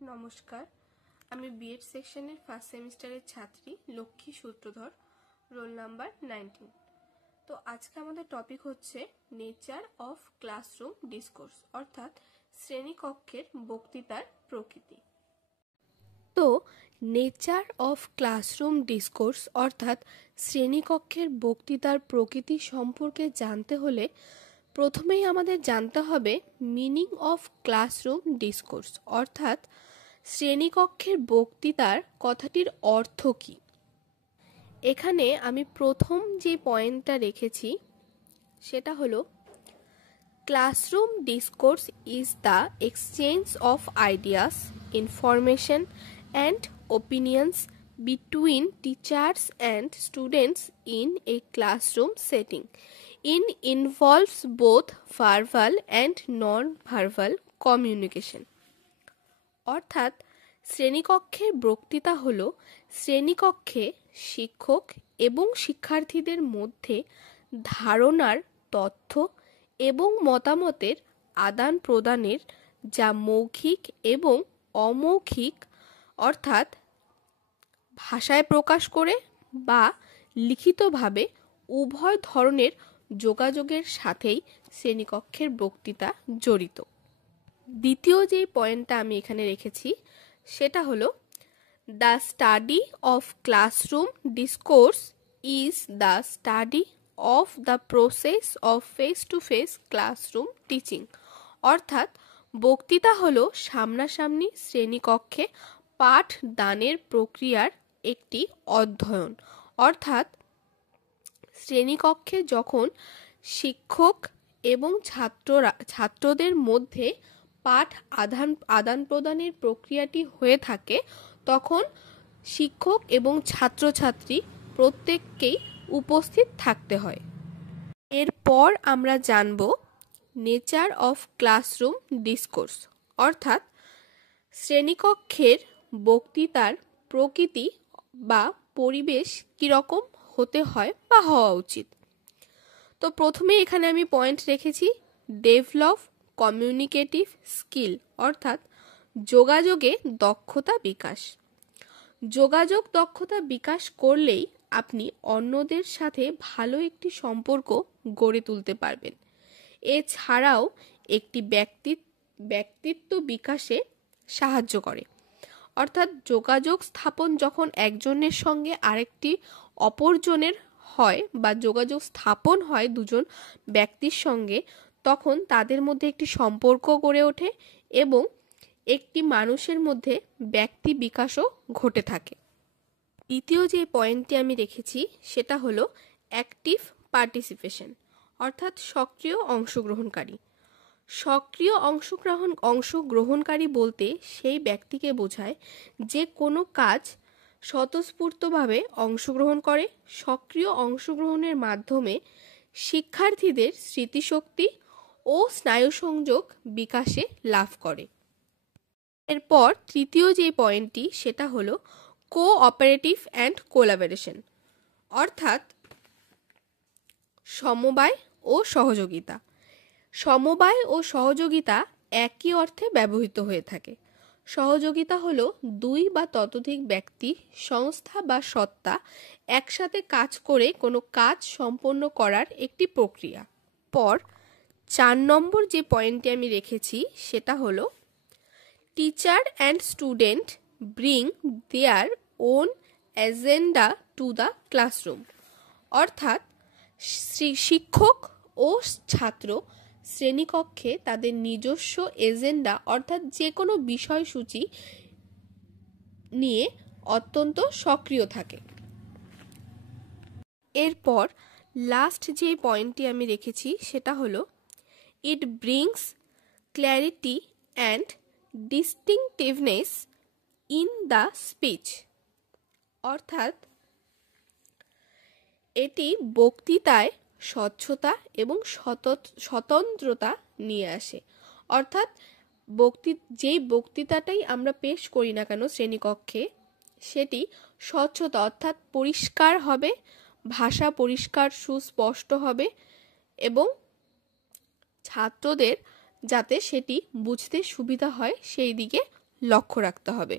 নমস্কার, আমি বিএড সেকশনের ফার্স্ট সেমিস্টারের ছাত্রী লক্ষ্মী সূত্রধর, রোল নাম্বার 19। তো আজকে আমাদের টপিক হচ্ছে নেচার অফ ক্লাসরুম ডিসকোর্স, অর্থাৎ শ্রেণীকক্ষের বক্তৃতার প্রকৃতি। তো নেচার অফ ক্লাসরুম ডিসকোর্স অর্থাৎ শ্রেণীকক্ষের বক্তৃতার প্রকৃতি সম্পর্কে জানতে হলে প্রথমেই আমাদের জানতে হবে মিনিং অফ ক্লাসরুম ডিসকোর্স, অর্থাৎ শ্রেণীকক্ষের বক্তৃতার কথাটির অর্থ কী। এখানে আমি প্রথম যে পয়েন্টটা রেখেছি সেটা হলো classroom discourse is the exchange of ideas, information and opinions between teachers and students in a classroom setting. It involves both verbal and non-verbal communication. অর্থাৎ শ্রেণীকক্ষের বক্তৃতা হলো শ্রেণীকক্ষে শিক্ষক এবং শিক্ষার্থীদের মধ্যে ধারণার, তথ্য এবং মতামতের আদান প্রদানের যা মৌখিক এবং অমৌখিক অর্থাৎ ভাষায় প্রকাশ করে বা লিখিতভাবে উভয় ধরনের যোগাযোগের সাথেই শ্রেণীকক্ষের বক্তৃতা জড়িত। দ্বিতীয় যে পয়েন্টটা আমি এখানে রেখেছি সেটা হলো the study of classroom discourse is the study of the process of face to face classroom teaching. অর্থাৎ বক্তৃতা হলো সামনাসামনি শ্রেণীকক্ষে পাঠ দানের প্রক্রিয়ার একটি অধ্যয়ন। অর্থাৎ শ্রেণীকক্ষে যখন শিক্ষক এবং ছাত্রদের মধ্যে পাঠ আদান প্রদানের প্রক্রিয়াটি হয়ে থাকে তখন শিক্ষক এবং ছাত্রছাত্রী প্রত্যেককেই উপস্থিত থাকতে হয়। এরপর আমরা জানব নেচার অফ ক্লাসরুম ডিসকোর্স, অর্থাৎ শ্রেণীকক্ষের বক্তৃতার প্রকৃতি বা পরিবেশ কীরকম হতে হয় বা হওয়া উচিত। তো প্রথমে এখানে আমি পয়েন্ট রেখেছি ডেভেলপ কমিউনিকেটিভ স্কিল, অর্থাৎ যোগাযোগে দক্ষতা বিকাশ। যোগাযোগ দক্ষতা বিকাশ করলেই আপনি অন্যদের সাথে ভালো একটি সম্পর্ক গড়ে তুলতে পারবেন। এছাড়াও একটি ব্যক্তিত্ব বিকাশে সাহায্য করে। অর্থাৎ যোগাযোগ স্থাপন যখন একজনের সঙ্গে আরেকটি অপরজনের হয় বা যোগাযোগ স্থাপন হয় দুজন ব্যক্তির সঙ্গে, তখন তাদের মধ্যে একটি সম্পর্ক গড়ে ওঠে এবং একটি মানুষের মধ্যে ব্যক্তি বিকাশও ঘটে থাকে। দ্বিতীয় যে পয়েন্টটি আমি রেখেছি সেটা হলো অ্যাক্টিভ পার্টিসিপেশন, অর্থাৎ সক্রিয় অংশগ্রহণকারী। সক্রিয় অংশগ্রহণকারী বলতে সেই ব্যক্তিকে বোঝায় যে কোনো কাজ স্বতঃস্ফূর্তভাবে অংশগ্রহণ করে। সক্রিয় অংশগ্রহণের মাধ্যমে শিক্ষার্থীদের স্মৃতিশক্তি ও স্নায়ুসংযোগ বিকাশে লাভ করে। এরপর তৃতীয় যে পয়েন্টটি সেটা হলো কোঅপারেটিভ অ্যান্ড কোলাবোরেশন, অর্থাৎ সমবায় ও সহযোগিতা। সমবায় ও সহযোগিতা একই অর্থে ব্যবহৃত হয়ে থাকে। সহযোগিতা হলো দুই বা ততোধিক ব্যক্তি, সংস্থা বা সত্তা একসাথে কাজ করে কোনো কাজ সম্পন্ন করার একটি প্রক্রিয়া। পর 4 নম্বর যে পয়েন্টটি আমি রেখেছি সেটা হলো teacher and student bring their own agenda to the classroom, অর্থাৎ শিক্ষক ও ছাত্র শ্রেণীকক্ষে তাদের নিজস্ব এজেন্ডা অর্থাৎ যে কোনো বিষয়সূচি নিয়ে অত্যন্ত সক্রিয় থাকে। এরপর লাস্ট যে পয়েন্টটি আমি রেখেছি সেটা হলো it brings clarity and distinctiveness in the speech, অর্থাৎ এটি বক্তৃতায় স্বচ্ছতা এবং স্বতন্ত্রতা নিয়ে আসে। অর্থাৎ যেই বক্তৃতাটাই আমরা পেশ করি না কেন শ্রেণীকক্ষে সেটি স্বচ্ছতা অর্থাৎ পরিষ্কার হবে, ভাষা পরিষ্কার সুস্পষ্ট হবে এবং ছাত্রদের যাতে সেটি বুঝতে সুবিধা হয় সেই দিকে লক্ষ্য রাখতে হবে।